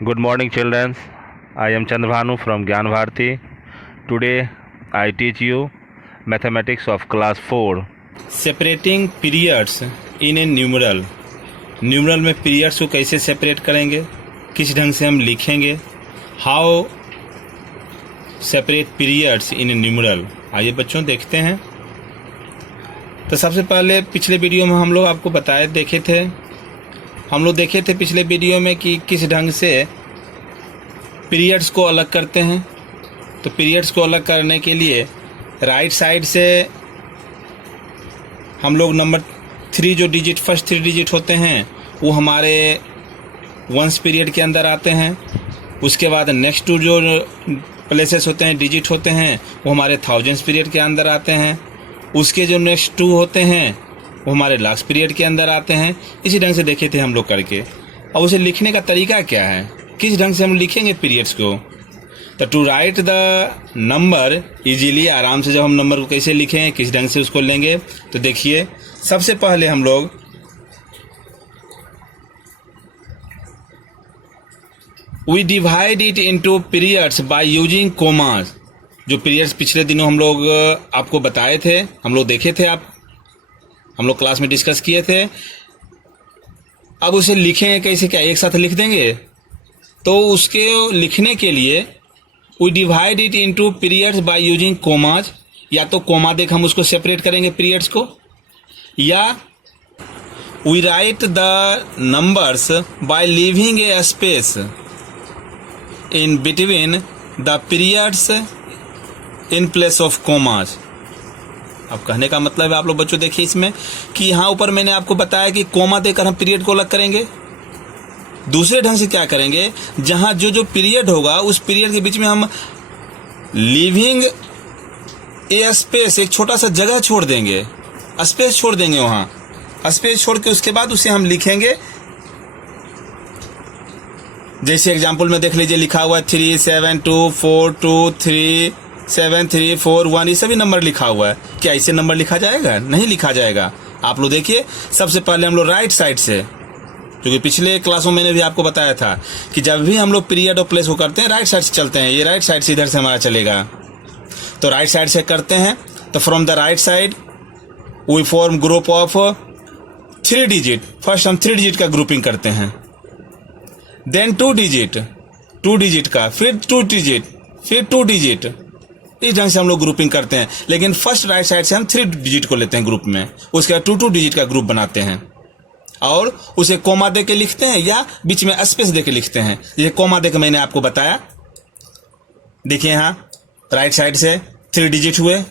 Good morning, children. I am Chandravanu from Gyan Bharati. Today I teach you mathematics of class 4. Separating periods in A numeral. Numeral में periods को कैसे separate करेंगे, किस ढंग से हम लिखेंगे, how separate periods in A numeral. आइए बच्चों देखते हैं। तो सबसे पहले पिछले वीडियो में हम लोग आपको देखे थे पिछले वीडियो में कि किस ढंग से पीरियड्स को अलग करते हैं। तो पीरियड्स को अलग करने के लिए राइट साइड से हम लोग नंबर 3 जो डिजिट फर्स्ट 3 डिजिट होते हैं वो हमारे वंस पीरियड के अंदर आते हैं। उसके बाद नेक्स्ट 2 जो प्लेसेस होते हैं डिजिट होते हैं वो हमारे थाउजेंड्स पीरियड के अंदर आते हैं। उसके जो नेक्स्ट 2 होते हैं वो हमारे लास्ट पीरियड के अंदर आते हैं। इसी ढंग से देखे थे हम लोग करके। अब उसे लिखने का तरीका क्या है, किस ढंग से हम लिखेंगे पीरियड्स को। तो to write the number easily, आराम से जब हम नंबर को कैसे लिखें, किस ढंग से उसको लेंगे। तो देखिए सबसे पहले हम लोग we divide it into periods by using commas. जो पीरियड्स पिछले दिनों हम लोग आपको बताए थे, हम लोग देखे थे, हम लोग क्लास में डिस्कस किए थे। अब उसे लिखेंगे कैसे, क्या एक साथ लिख देंगे? तो उसके लिखने के लिए we divide it into periods by using commas. या तो कोमा देख हम उसको सेपरेट करेंगे पीरियड्स को, या we write the numbers by leaving a space in between the periods in place of commas. अब कहने का मतलब है आप लोग बच्चों देखिए इसमें कि यहाँ ऊपर मैंने आपको बताया कि कोमा देकर हम पीरियड को अलग करेंगे। दूसरे ढंग से क्या करेंगे, जहाँ जो पीरियड होगा उस पीरियड के बीच में हम लिविंग ए स्पेस, एक छोटा सा जगह छोड़ देंगे, स्पेस छोड़ देंगे। वहाँ स्पेस छोड़ के उसके बाद उसे हम लिखेंगे। जैसे एग्जाम्पल में देख लीजिए लिखा हुआ है 3 7 2 4 2 3 7 3 4 1, ये सभी नंबर लिखा हुआ है। क्या इसे नंबर लिखा जाएगा? नहीं लिखा जाएगा। आप लोग देखिए सबसे पहले हम लोग राइट साइड से, क्योंकि पिछले क्लासों में मैंने भी आपको बताया था कि जब भी हम लोग पीरियड और प्लेस को करते हैं राइट साइड से चलते हैं। ये राइट साइड से इधर से हमारा चलेगा, तो राइट साइड से करते हैं। तो from the right side we form group of 3 digit. First हम 3 डिजिट का ग्रुपिंग करते हैं, देन 2 डिजिट का, फिर 2 डिजिट, फिर 2 डिजिट। इस ढंग से हम लोग ग्रुपिंग करते हैं। लेकिन फर्स्ट राइट साइड से हम 3 डिजिट को लेते हैं ग्रुप में, उसके बाद 2 डिजिट का ग्रुप बनाते हैं और उसे कोमा दे के लिखते हैं या बीच में स्पेस दे के लिखते हैं। जैसे कोमा दे के मैंने आपको बताया, देखिए यहाँ राइट साइड से 3 डिजिट हुए,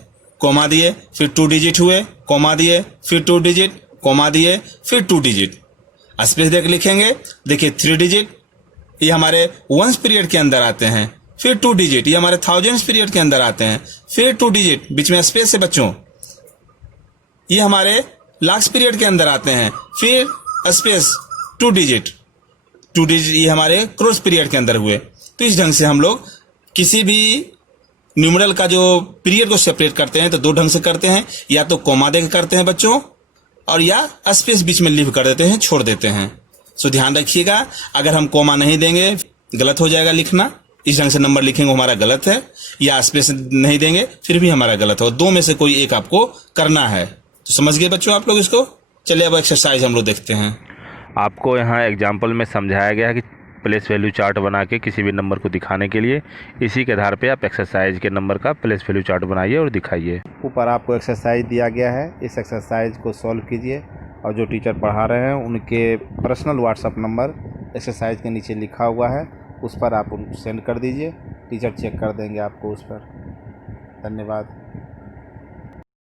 कोमा दिए, फिर 2 डिजिट हुए, कोमा दिए, फिर 2 डिजिट, कोमा दिए, फिर 2 डिजिट, स्पेस दे के लिखेंगे। देखिए 3 डिजिट ये हमारे वंस पीरियड के अंदर आते हैं, फिर 2 डिजिट ये हमारे थाउजेंड्स पीरियड के अंदर आते हैं, फिर 2 डिजिट बीच में स्पेस है बच्चों, ये हमारे लास्ट पीरियड के अंदर आते हैं, फिर स्पेस 2 डिजिट ये हमारे क्रॉस पीरियड के अंदर हुए। तो इस ढंग से हम लोग किसी भी न्यूमरल का जो पीरियड को सेपरेट करते हैं तो 2 ढंग से करते हैं, या तो कोमा दे के करते हैं बच्चों, और या स्पेस बीच में लीव कर देते हैं, छोड़ देते हैं। सो ध्यान रखिएगा, अगर हम कोमा नहीं देंगे गलत हो जाएगा लिखना। इस ढंग से नंबर लिखेंगे हमारा गलत है, या स्पेस नहीं देंगे फिर भी हमारा गलत हो। 2 में से कोई एक आपको करना है। तो समझ गए बच्चों आप लोग इसको। चलिए अब एक्सरसाइज हम लोग देखते हैं। आपको यहाँ एग्जाम्पल में समझाया गया है कि प्लेस वैल्यू चार्ट बना के किसी भी नंबर को दिखाने के लिए इसी के आधार पे आप एक्सरसाइज के नंबर का प्लेस वैल्यू चार्ट बनाइए और दिखाइए। ऊपर आपको एक्सरसाइज दिया गया है, इस एक्सरसाइज को सॉल्व कीजिए और जो टीचर पढ़ा रहे हैं उनके पर्सनल व्हाट्सएप नंबर एक्सरसाइज के नीचे लिखा हुआ है, उस पर आप उनको सेंड कर दीजिए। टीचर चेक कर देंगे आपको उस पर। धन्यवाद।